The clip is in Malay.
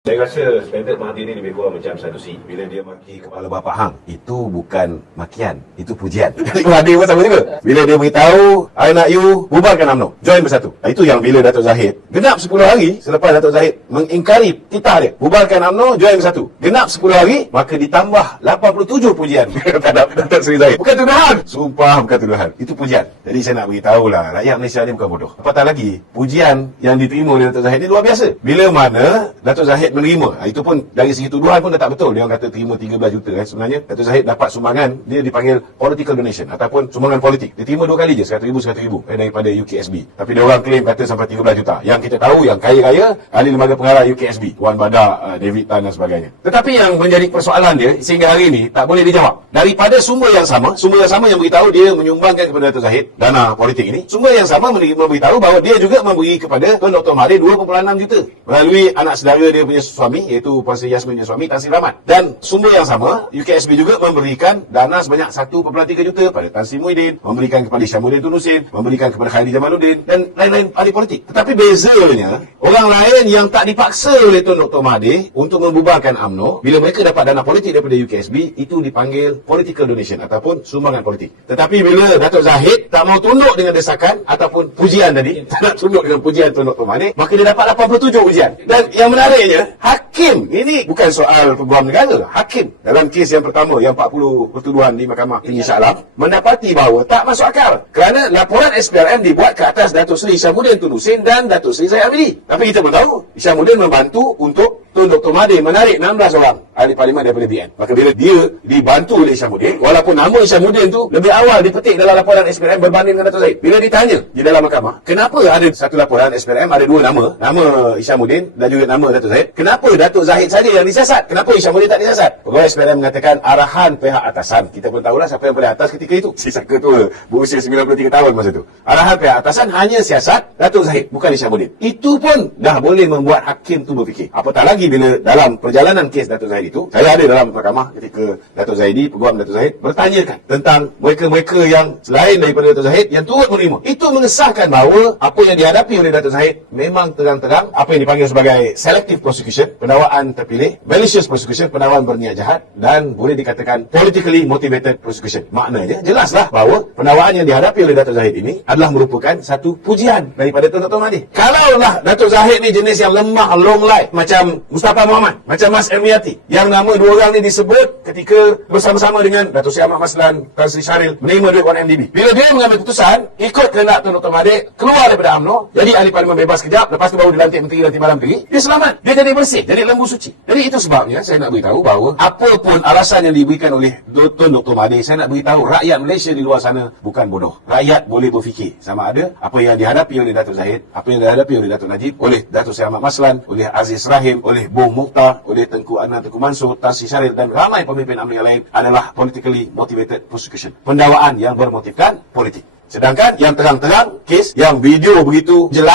Saya rasa standard Mahathir ni lebih kurang macam satu C. Bila dia maki kepala bapa hang, itu bukan makian, itu pujian. Mahathir pun sama juga. Bila dia beritahu, I nak you bubarkan UMNO, join bersatu. Itu yang bila Datuk Zahid, genap 10 hari selepas Datuk Zahid mengingkari titah dia, bubarkan UMNO, join bersatu. Genap 10 hari, maka ditambah 87 pujian terhadap Datuk Seri Zahid. Bukan tuduhan. Sumpah bukan tuduhan. Itu pujian. Jadi saya nak beritahulah, rakyat Malaysia ni bukan bodoh. Apatah lagi, pujian yang diterima oleh Datuk Zahid ni luar biasa. Bila mana Datuk Zahid menerima, itu pun dari segi tuduhan pun dah tak betul. Dia orang kata terima 13 juta sebenarnya Datuk Zahid dapat sumbangan, dia dipanggil political donation ataupun sumbangan politik. Dia terima 2 kali je, 100,000 daripada UKSB. Tapi dia orang claim kata sampai 13 juta. Yang kita tahu yang kaya-kaya ahli lembaga pengarah UKSB, Wan Badar, David Tan dan sebagainya. Tetapi yang menjadi persoalan dia sehingga hari ini tak boleh dijawab. Daripada sumber yang sama yang beritahu dia menyumbangkan kepada Datuk Zahid dana politik ini, sumber yang sama memberitahu bahawa dia juga memberi kepada Tun Dr. Mahathir 2.6 juta melalui anak saudara dia punya suami, iaitu Puan Sri Yasmin punya suami, Tan Sri Rahmat. Dan sumber yang sama, UKSB juga memberikan dana sebanyak 1.3 juta pada Tan Sri Muhyiddin, memberikan kepada Syamsuddin Tun Husin, memberikan kepada Khairi Jamaluddin dan lain-lain ahli politik. Tetapi bezanya, orang lain yang tak dipaksa oleh Tun Dr. Mahathir untuk membubarkan UMNO, bila mereka dapat dana politik daripada UKSB, itu dipanggil political donation ataupun sumbangan politik. Tetapi bila Datuk Zahid tak mau tunduk dengan desakan ataupun pujian tadi, tak nak tunduk dengan pujian Tun Dr. Mahathir, maka dia dapat 87 pujian. Dan yang menariknya, hakim, ini bukan soal peguam negara, hakim dalam kes yang pertama yang 40 pertuduhan di Mahkamah Tinggi Shah Alam mendapati bahawa tak masuk akal kerana laporan SPRM dibuat ke atas Datuk Seri Syamsuddin Tun Husin dan Datuk Seri Zahid Hamidi. Tapi kita pun tahu Syamsuddin membantu untuk Tun Dr. Mahathir menarik 16 orang ahli parlimen daripada BN. Maka bila dia dibantu oleh Syamsuddin, walaupun nama Syamsuddin tu lebih awal dipetik dalam laporan SPRM berbanding dengan Datuk Zahid, bila ditanya di dalam mahkamah, kenapa ada satu laporan SPRM ada 2 nama Syamsuddin dan juga nama Datuk Zahid, kenapa Datuk Zahid saja yang disiasat, kenapa Syamsuddin tak disiasat? Pegawai SPRM mengatakan arahan pihak atasan. Kita pun tahulah siapa yang paling atas ketika itu, si saka tua berusia 93 tahun masa itu. Arahan pihak atasan hanya siasat Datuk Zahid, bukan Syamsuddin. Itu pun dah boleh membuat hakim tu berfikir. Apatah lagi bila dalam perjalanan kes Datuk Zahid itu, saya ada dalam mahkamah ketika Datuk Zahidi, peguam Datuk Zahid, bertanyakan tentang mereka-mereka yang selain daripada Datuk Zahid yang turut menerima. Itu mengesahkan bahawa apa yang dihadapi oleh Datuk Zahid memang terang-terang apa yang dipanggil sebagai selective prosecution, pendakwaan terpilih, malicious prosecution, pendakwaan berniat jahat, dan boleh dikatakan politically motivated prosecution. Maknanya jelaslah bahawa pendakwaan yang dihadapi oleh Datuk Zahid ini adalah merupakan satu pujian daripada Tun Dr. Mahathir. Kalaulah Datuk Zahid ni jenis yang lemah, long life, macam Mustafa Muhammad, macam Mas Ermiati, yang nama 2 orang ni disebut ketika bersama-sama dengan Datuk Seri Ahmad Maslan, Tan Sri Syaril menerima duit 1MDB. Bila dia mengambil keputusan ikut kehendak Tun Dr. Mahathir, keluar daripada UMNO, jadi ahli parlimen bebas kejap, lepas tu baru dilantik menteri nanti malam pergi, dia selamat, dia jadi bersih, jadi lembu suci. Jadi itu sebabnya saya nak beritahu bahawa apapun alasan yang diberikan oleh Tun Dr. Mahathir, saya nak beritahu rakyat Malaysia di luar sana bukan bodoh. Rakyat boleh berfikir sama ada apa yang dihadapi oleh Datuk Zahid, apa yang dihadapi oleh Datuk Najib, oleh Datuk Seri Ahmad Maslan, oleh Aziz Rahim, oleh Bung Mukhtar, oleh Tengku Adnan Tengku Mansur, Tan Sri Syaril dan ramai pemimpin UMNO yang lain adalah politically motivated prosecution, pendakwaan yang bermotifkan politik. Sedangkan yang terang-terang kes yang video begitu jelas